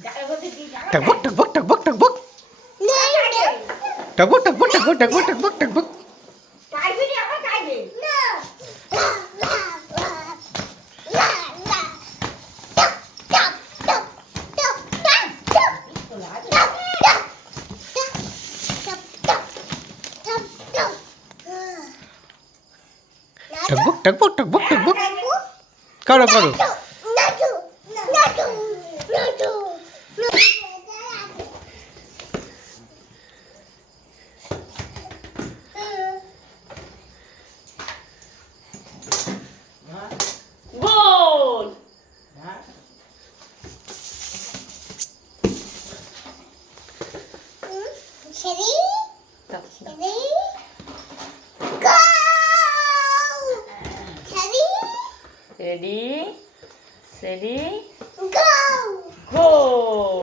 Tagbook, tagbook, tagbook, tagbook. Tagbook, tagbook, tagbook, tagbook, tagbook, tagbook. Tagbook, tagbook, tagbook, tagbook. Karo, karo. গোল Ready? দাও, দাও। Ready? Go! Ready? Ready সেডি Go!